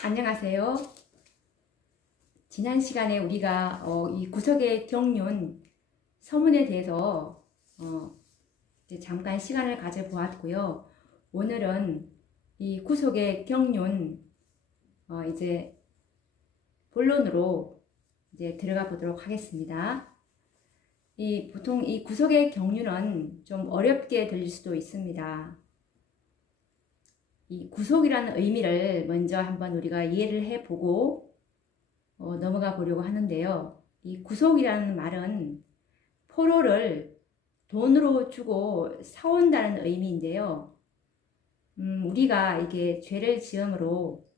안녕하세요. 지난 시간에 우리가 이 구속의 경륜 서문에 대해서 이제 잠깐 시간을 가져보았고요. 오늘은 이 구속의 경륜 이제 본론으로 이제 들어가 보도록 하겠습니다. 보통 이 구속의 경륜은 좀 어렵게 들릴 수도 있습니다. 이 구속이라는 의미를 먼저 한번 우리가 이해를 해보고 넘어가 보려고 하는데요. 이 구속이라는 말은 포로를 돈으로 주고 사온다는 의미인데요. 우리가 이게 죄를 지음으로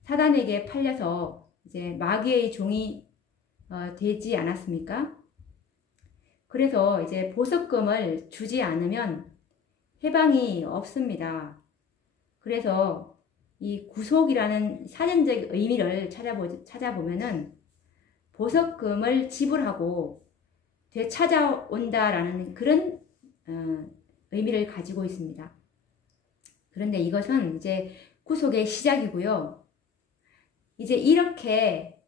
사단에게 팔려서 이제 마귀의 종이 되지 않았습니까? 그래서 이제 보석금을 주지 않으면 해방이 없습니다. 그래서 이 구속이라는 사전적 의미를 찾아보면은 보석금을 지불하고 되찾아온다라는 그런 의미를 가지고 있습니다. 그런데 이것은 이제 구속의 시작이고요. 이제 이렇게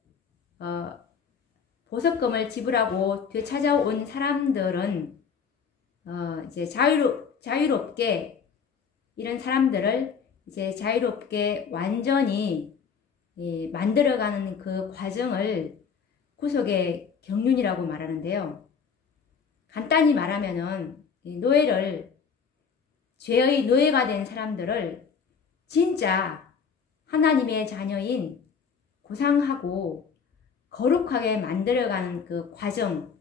보석금을 지불하고 되찾아온 사람들은 이제 자유롭게 이런 사람들을 이제 자유롭게 완전히 만들어가는 그 과정을 구속의 경륜이라고 말하는데요. 간단히 말하면은 죄의 노예가 된 사람들을 진짜 하나님의 자녀인 고상하고 거룩하게 만들어가는 그 과정,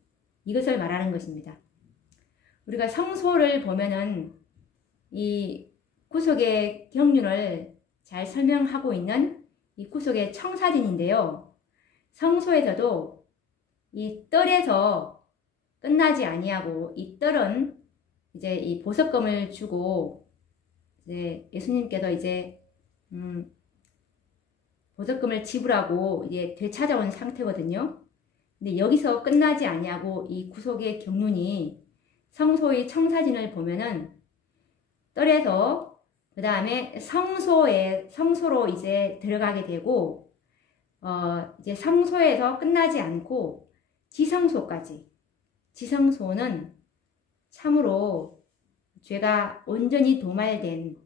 이것을 말하는 것입니다. 우리가 성소를 보면은 이 구속의 경륜을 잘 설명하고 있는 이 구속의 청사진인데요. 성소에서도 이 뜰에서 끝나지 아니하고 이 뜰은 이제 이 보석금을 주고 이제 예수님께서 이제 보석금을 지불하고 이제 되찾아온 상태거든요. 근데 여기서 끝나지 아니하고 이 구속의 경륜이 성소의 청사진을 보면은 뜰에서 그 다음에 성소로 이제 들어가게 되고, 이제 성소에서 끝나지 않고 지성소까지. 지성소는 참으로 죄가 온전히 도말된,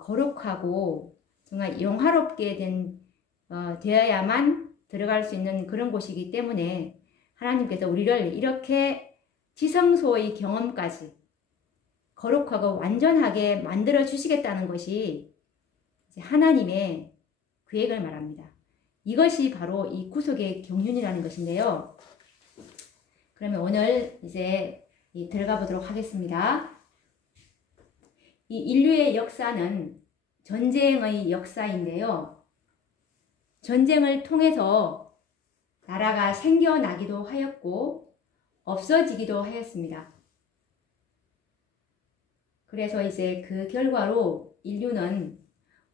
거룩하고 정말 영화롭게 되어야만 들어갈 수 있는 그런 곳이기 때문에 하나님께서 우리를 이렇게 지성소의 경험까지 거룩하고 완전하게 만들어 주시겠다는 것이 하나님의 계획을 말합니다. 이것이 바로 이 구속의 경륜이라는 것인데요. 그러면 오늘 이제 들어가 보도록 하겠습니다. 이 인류의 역사는 전쟁의 역사인데요. 전쟁을 통해서 나라가 생겨나기도 하였고 없어지기도 하였습니다. 그래서 이제 그 결과로 인류는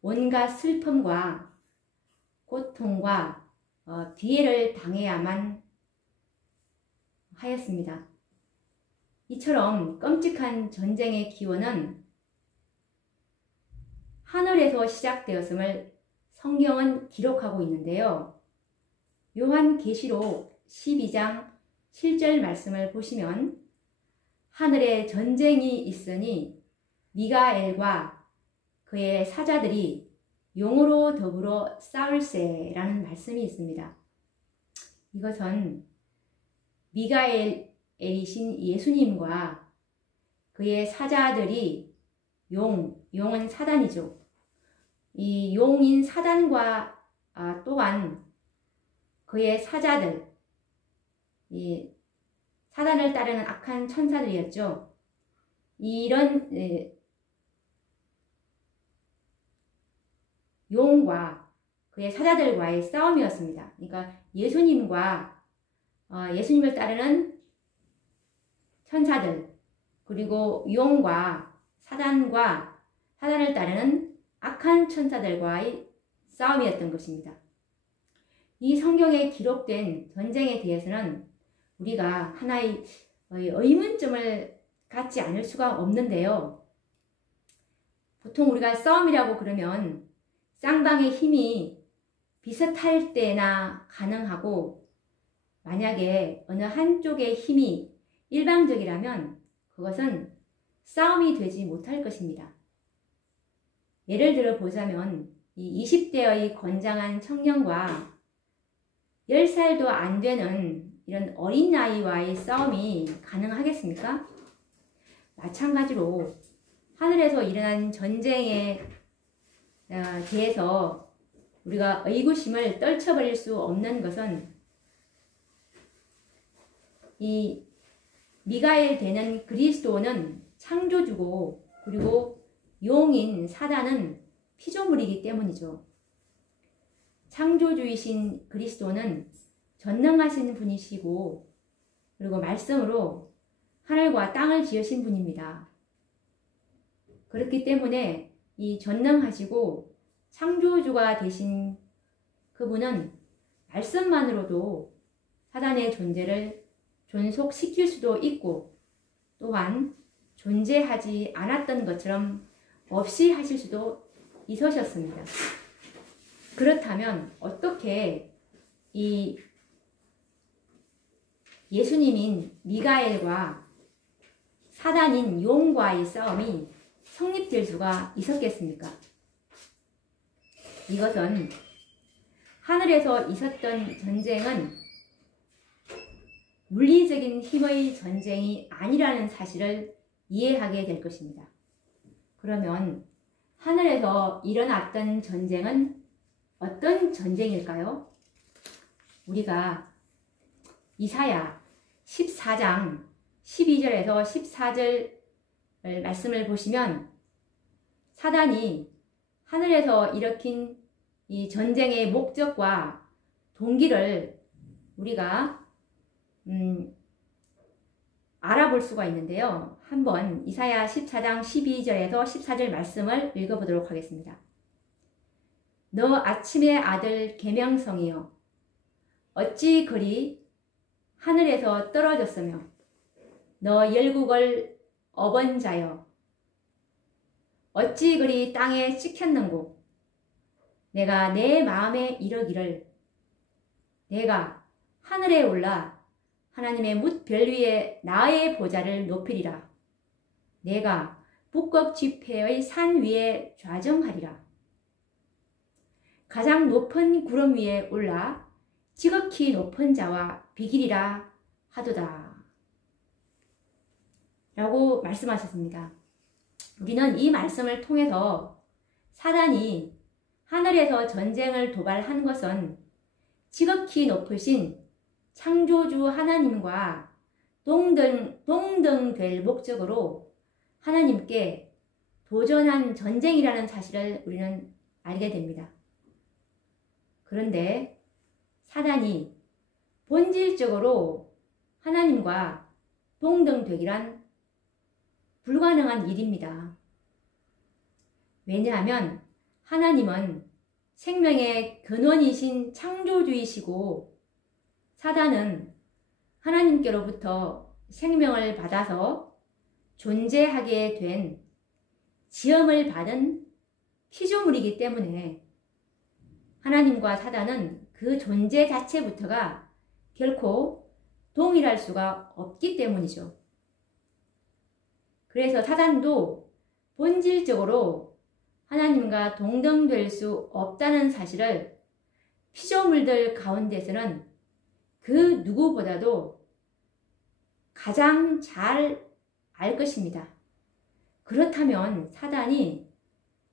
온갖 슬픔과 고통과 피해를 당해야만 하였습니다. 이처럼 끔찍한 전쟁의 기원은 하늘에서 시작되었음을 성경은 기록하고 있는데요. 요한계시록 12장 7절 말씀을 보시면 하늘에 전쟁이 있으니 미가엘과 그의 사자들이 용으로 더불어 싸울세라는 말씀이 있습니다. 이것은 미가엘이신 예수님과 그의 사자들이 용은 사단이죠. 이 용인 사단과 또한 그의 사자들, 이 사단을 따르는 악한 천사들이었죠. 이런 용과 그의 사자들과의 싸움이었습니다. 그러니까 예수님을 따르는 천사들, 그리고 용과 사단을 따르는 악한 천사들과의 싸움이었던 것입니다. 이 성경에 기록된 전쟁에 대해서는 우리가 하나의 의문점을 갖지 않을 수가 없는데요. 보통 우리가 싸움이라고 그러면 쌍방의 힘이 비슷할 때나 가능하고, 만약에 어느 한쪽의 힘이 일방적이라면 그것은 싸움이 되지 못할 것입니다. 예를 들어 보자면 이 20대의 건장한 청년과 10살도 안 되는 이런 어린아이와의 싸움이 가능하겠습니까? 마찬가지로 하늘에서 일어난 전쟁에 대해서 우리가 의구심을 떨쳐버릴 수 없는 것은 이 미가엘 되는 그리스도는 창조주고, 그리고 용인 사단은 피조물이기 때문이죠. 창조주이신 그리스도는 전능하신 분이시고, 그리고 말씀으로 하늘과 땅을 지으신 분입니다. 그렇기 때문에 이 전능하시고 창조주가 되신 그분은 말씀만으로도 사단의 존재를 존속시킬 수도 있고, 또한 존재하지 않았던 것처럼 없이 하실 수도 있으셨습니다. 그렇다면 어떻게 이 예수님인 미가엘과 사단인 용과의 싸움이 성립될 수가 있었겠습니까? 이것은 하늘에서 있었던 전쟁은 물리적인 힘의 전쟁이 아니라는 사실을 이해하게 될 것입니다. 그러면 하늘에서 일어났던 전쟁은 어떤 전쟁일까요? 우리가 이사야 14장 12절에서 14절 말씀을 보시면 사단이 하늘에서 일으킨 이 전쟁의 목적과 동기를 우리가 알아볼 수가 있는데요. 한번 이사야 14장 12절에서 14절 말씀을 읽어보도록 하겠습니다. 너 아침의 아들 계명성이여, 어찌 그리 하늘에서 떨어졌으며, 너 열국을 업은 자여, 어찌 그리 땅에 찍혔는고. 내가 내 마음에 이르기를, 내가 하늘에 올라 하나님의 뭇별 위에 나의 보좌를 높이리라. 내가 북극 지폐의 산 위에 좌정하리라. 가장 높은 구름 위에 올라 지극히 높은 자와 비기리라 하도다. 라고 말씀하셨습니다. 우리는 이 말씀을 통해서 사단이 하늘에서 전쟁을 도발한 것은 지극히 높으신 창조주 하나님과 동등될 목적으로 하나님께 도전한 전쟁이라는 사실을 우리는 알게 됩니다. 그런데 사단이 본질적으로 하나님과 동등되기란 불가능한 일입니다. 왜냐하면 하나님은 생명의 근원이신 창조주이시고, 사단은 하나님께로부터 생명을 받아서 존재하게 된 지음을 받은 피조물이기 때문에 하나님과 사단은 그 존재 자체부터가 결코 동일할 수가 없기 때문이죠. 그래서 사단도 본질적으로 하나님과 동등될 수 없다는 사실을 피조물들 가운데서는 그 누구보다도 가장 잘 알 것입니다. 그렇다면 사단이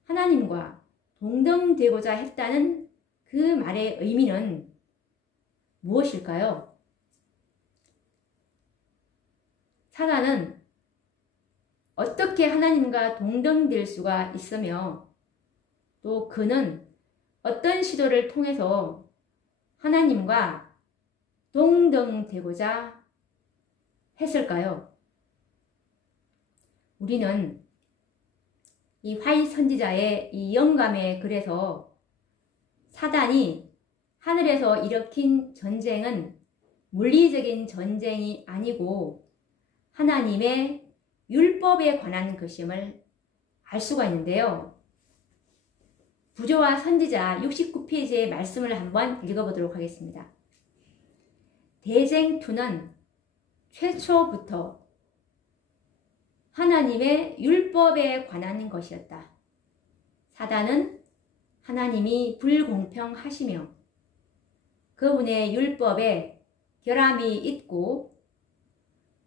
하나님과 동등되고자 했다는 그 말의 의미는 무엇일까요? 사단은 어떻게 하나님과 동등될 수가 있으며, 또 그는 어떤 시도를 통해서 하나님과 동등되고자 했을까요? 우리는 이 화이 선지자의 이 영감의 글에서 사단이 하늘에서 일으킨 전쟁은 물리적인 전쟁이 아니고 하나님의 율법에 관한 것임을 알 수가 있는데요. 부조와 선지자 69페이지의 말씀을 한번 읽어보도록 하겠습니다. 대쟁투는 최초부터 하나님의 율법에 관한 것이었다. 사단은 하나님이 불공평하시며 그분의 율법에 결함이 있고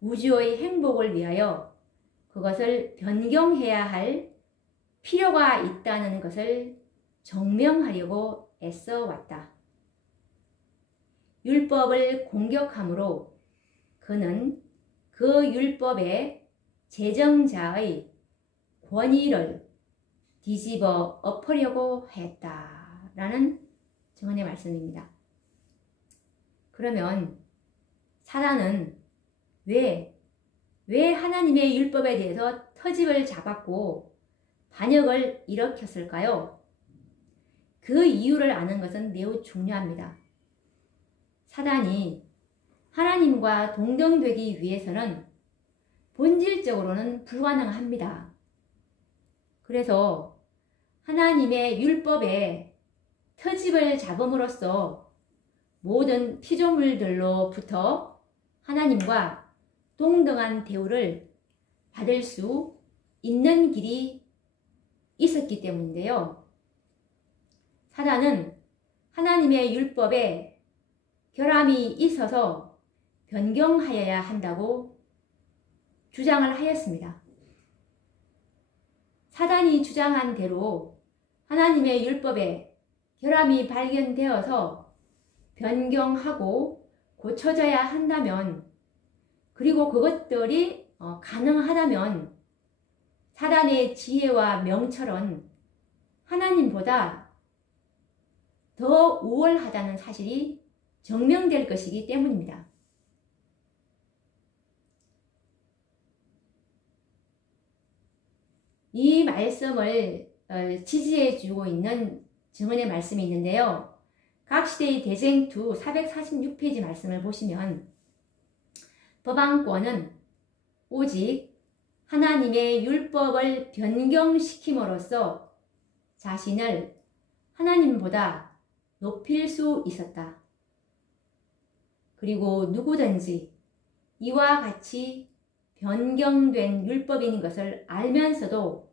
우주의 행복을 위하여 그것을 변경해야 할 필요가 있다는 것을 증명하려고 애써 왔다. 율법을 공격함으로 그는 그 율법의 제정자의 권위를 뒤집어 엎으려고 했다라는 증언의 말씀입니다. 그러면 사단은 왜 하나님의 율법에 대해서 터집을 잡았고 반역을 일으켰을까요? 그 이유를 아는 것은 매우 중요합니다. 사단이 하나님과 동등되기 위해서는 본질적으로는 불가능합니다. 그래서 하나님의 율법에 터집을 잡음으로써 모든 피조물들로부터 하나님과 동등한 대우를 받을 수 있는 길이 있었기 때문인데요. 사단은 하나님의 율법에 결함이 있어서 변경하여야 한다고 주장을 하였습니다. 사단이 주장한 대로 하나님의 율법에 결함이 발견되어서 변경하고 고쳐져야 한다면, 그리고 그것들이 가능하다면 사단의 지혜와 명철은 하나님보다 더 우월하다는 사실이 증명될 것이기 때문입니다. 이 말씀을 지지해 주고 있는 증언의 말씀이 있는데요. 각시대의 대쟁투 446페이지 말씀을 보시면 법안권은 오직 하나님의 율법을 변경시킴으로써 자신을 하나님보다 높일 수 있었다. 그리고 누구든지 이와 같이 변경된 율법인 것을 알면서도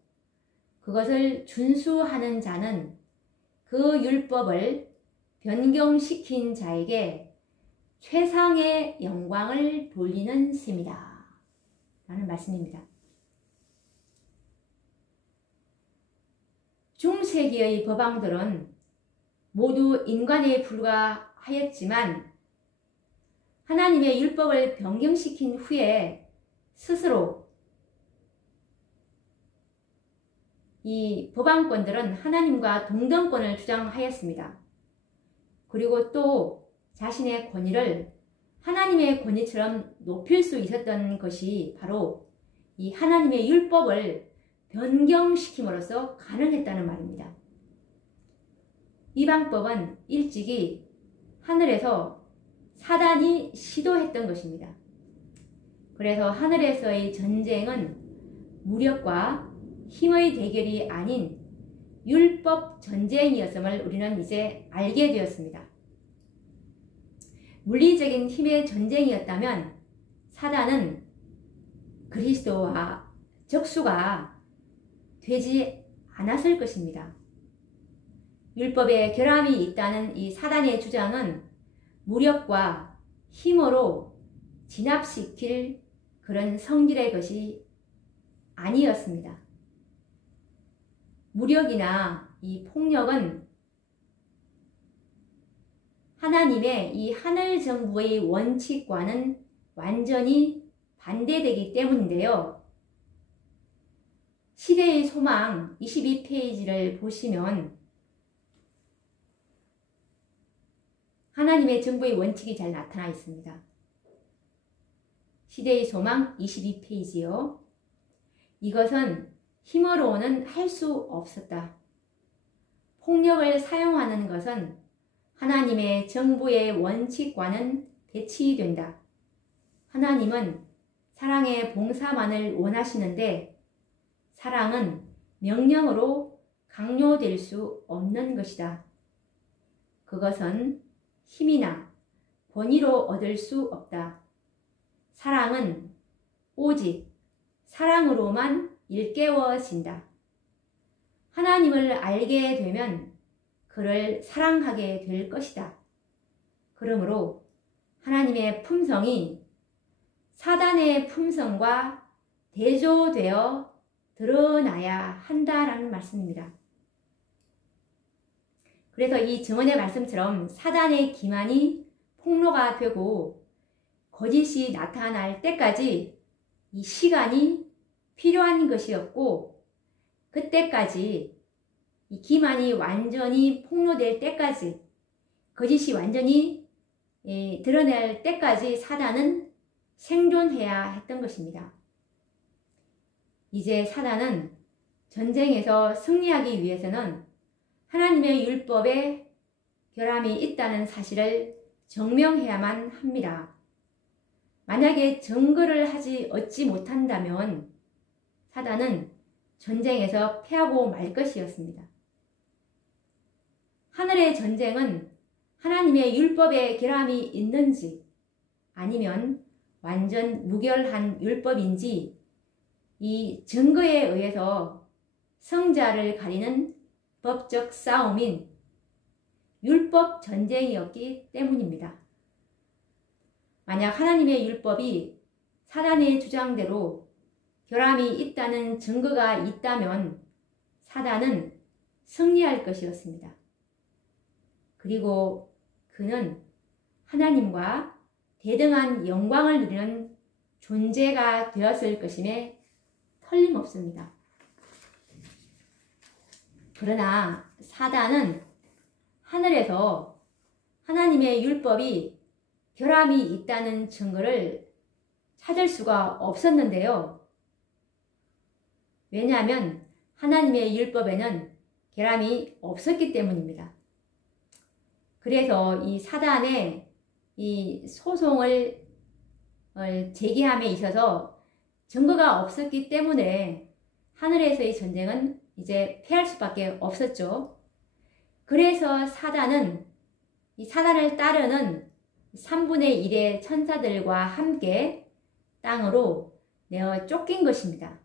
그것을 준수하는 자는 그 율법을 변경시킨 자에게 최상의 영광을 돌리는 셈이다 라는 말씀입니다. 중세기의 법왕들은 모두 인간에 불과하였지만 하나님의 율법을 변경시킨 후에 스스로 이 법왕권들은 하나님과 동등권을 주장하였습니다. 그리고 또 자신의 권위를 하나님의 권위처럼 높일 수 있었던 것이 바로 이 하나님의 율법을 변경시킴으로써 가능했다는 말입니다. 이 방법은 일찍이 하늘에서 사단이 시도했던 것입니다. 그래서 하늘에서의 전쟁은 무력과 힘의 대결이 아닌 율법 전쟁이었음을 우리는 이제 알게 되었습니다. 물리적인 힘의 전쟁이었다면 사단은 그리스도와 적수가 되지 않았을 것입니다. 율법에 결함이 있다는 이 사단의 주장은 무력과 힘으로 진압시킬 그런 성질의 것이 아니었습니다. 무력이나 이 폭력은 하나님의 이 하늘 정부의 원칙과는 완전히 반대되기 때문인데요. 시대의 소망 22페이지를 보시면 하나님의 정부의 원칙이 잘 나타나 있습니다. 시대의 소망 22페이지요. 이것은 힘으로는 할 수 없었다. 폭력을 사용하는 것은 하나님의 정부의 원칙과는 배치된다. 하나님은 사랑의 봉사만을 원하시는데 사랑은 명령으로 강요될 수 없는 것이다. 그것은 힘이나 권위로 얻을 수 없다. 사랑은 오직 사랑으로만 일깨워진다. 하나님을 알게 되면 그를 사랑하게 될 것이다. 그러므로 하나님의 품성이 사단의 품성과 대조되어 드러나야 한다라는 말씀입니다. 그래서 이 증언의 말씀처럼 사단의 기만이 폭로가 되고 거짓이 나타날 때까지 이 시간이 필요한 것이었고, 그때까지 이 기만이 완전히 폭로될 때까지, 거짓이 완전히 드러낼 때까지 사단은 생존해야 했던 것입니다. 이제 사단은 전쟁에서 승리하기 위해서는 하나님의 율법에 결함이 있다는 사실을 증명해야만 합니다. 만약에 증거를 하지 얻지 못한다면 사단은 전쟁에서 패하고 말 것이었습니다. 하늘의 전쟁은 하나님의 율법에 결함이 있는지 아니면 완전 무결한 율법인지 이 증거에 의해서 성자를 가리는 법적 싸움인 율법 전쟁이었기 때문입니다. 만약 하나님의 율법이 사단의 주장대로 결함이 있다는 증거가 있다면 사단은 승리할 것이었습니다. 그리고 그는 하나님과 대등한 영광을 누리는 존재가 되었을 것임에 틀림없습니다. 그러나 사단은 하늘에서 하나님의 율법이 결함이 있다는 증거를 찾을 수가 없었는데요. 왜냐하면 하나님의 율법에는 결함이 없었기 때문입니다. 그래서 이 사단의 이 소송을 제기함에 있어서 증거가 없었기 때문에 하늘에서의 전쟁은 이제 패할 수밖에 없었죠. 그래서 사단은 이 사단을 따르는 3분의 1의 천사들과 함께 땅으로 내어 쫓긴 것입니다.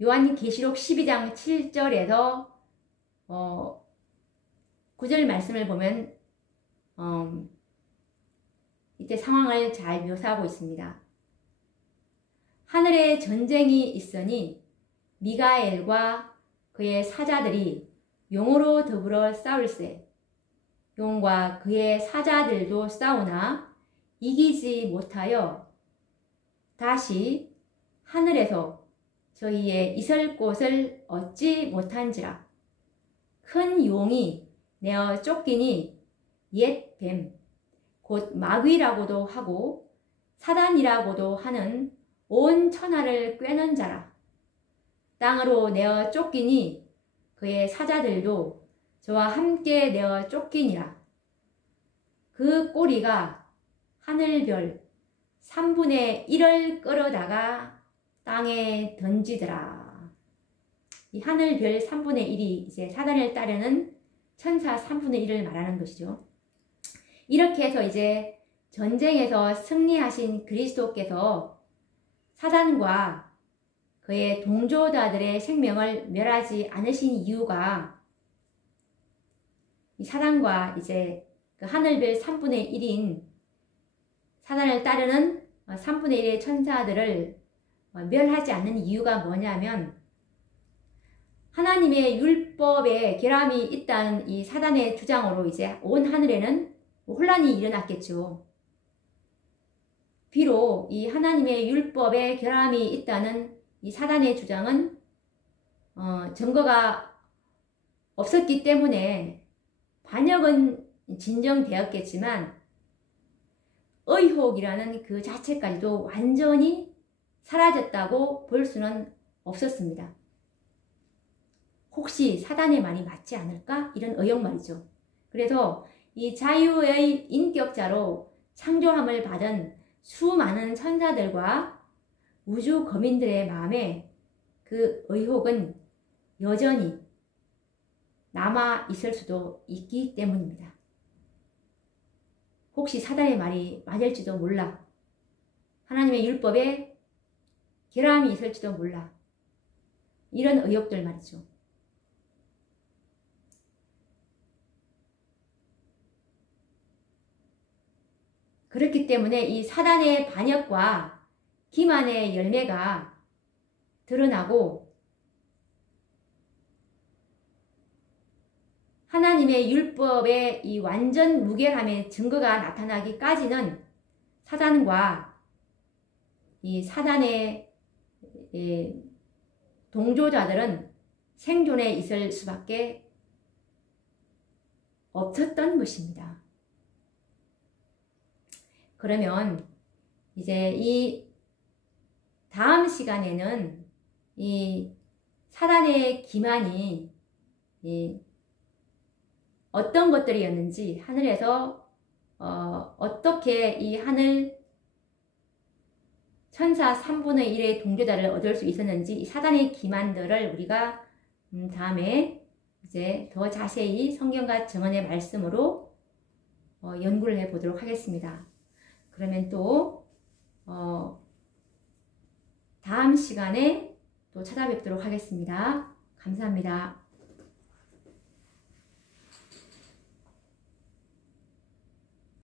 요한계시록 12장 7절에서 9절 말씀을 보면 이때 상황을 잘 묘사하고 있습니다. 하늘에 전쟁이 있으니 미가엘과 그의 사자들이 용으로 더불어 싸울세. 용과 그의 사자들도 싸우나 이기지 못하여 다시 하늘에서 저희의 있을 곳을 얻지 못한지라. 큰 용이 내어 쫓기니 옛 뱀, 곧 마귀라고도 하고 사단이라고도 하는 온 천하를 꿰는 자라. 땅으로 내어 쫓기니 그의 사자들도 저와 함께 내어 쫓기니라. 그 꼬리가 하늘별 3분의 1을 끌어다가 땅에 던지더라. 이 하늘별 3분의 1이 이제 사단을 따르는 천사 3분의 1을 말하는 것이죠. 이렇게 해서 이제 전쟁에서 승리하신 그리스도께서 사단과 그의 동조자들의 생명을 멸하지 않으신 이유가 이 사단과 이제 그 하늘별 3분의 1인 사단을 따르는 3분의 1의 천사들을 멸하지 않는 이유가 뭐냐면 하나님의 율법에 결함이 있다는 이 사단의 주장으로 이제 온 하늘에는 혼란이 일어났겠죠. 비록 이 하나님의 율법에 결함이 있다는 이 사단의 주장은 증거가 없었기 때문에 반역은 진정되었겠지만 의혹이라는 그 자체까지도 완전히 사라졌다고 볼 수는 없었습니다. 혹시 사단의 말이 맞지 않을까? 이런 의혹 말이죠. 그래서 이 자유의 인격자로 창조함을 받은 수많은 천사들과 우주 거민들의 마음에 그 의혹은 여전히 남아 있을 수도 있기 때문입니다. 혹시 사단의 말이 맞을지도 몰라. 하나님의 율법에 결함이 있을지도 몰라. 이런 의혹들 말이죠. 그렇기 때문에 이 사단의 반역과 기만의 열매가 드러나고 하나님의 율법의 이 완전 무결함의 증거가 나타나기까지는 사단과 이 사단의 동조자들은 생존해 있을 수밖에 없었던 것입니다. 그러면 이제 이 다음 시간에는 이 사단의 기만이 어떤 것들이었는지, 하늘에서 어떻게 이 하늘 천사 3분의 1의 동조자를 얻을 수 있었는지, 이 사단의 기만들을 우리가 다음에 이제 더 자세히 성경과 증언의 말씀으로 연구를 해 보도록 하겠습니다. 그러면 또 다음 시간에 또 찾아뵙도록 하겠습니다. 감사합니다.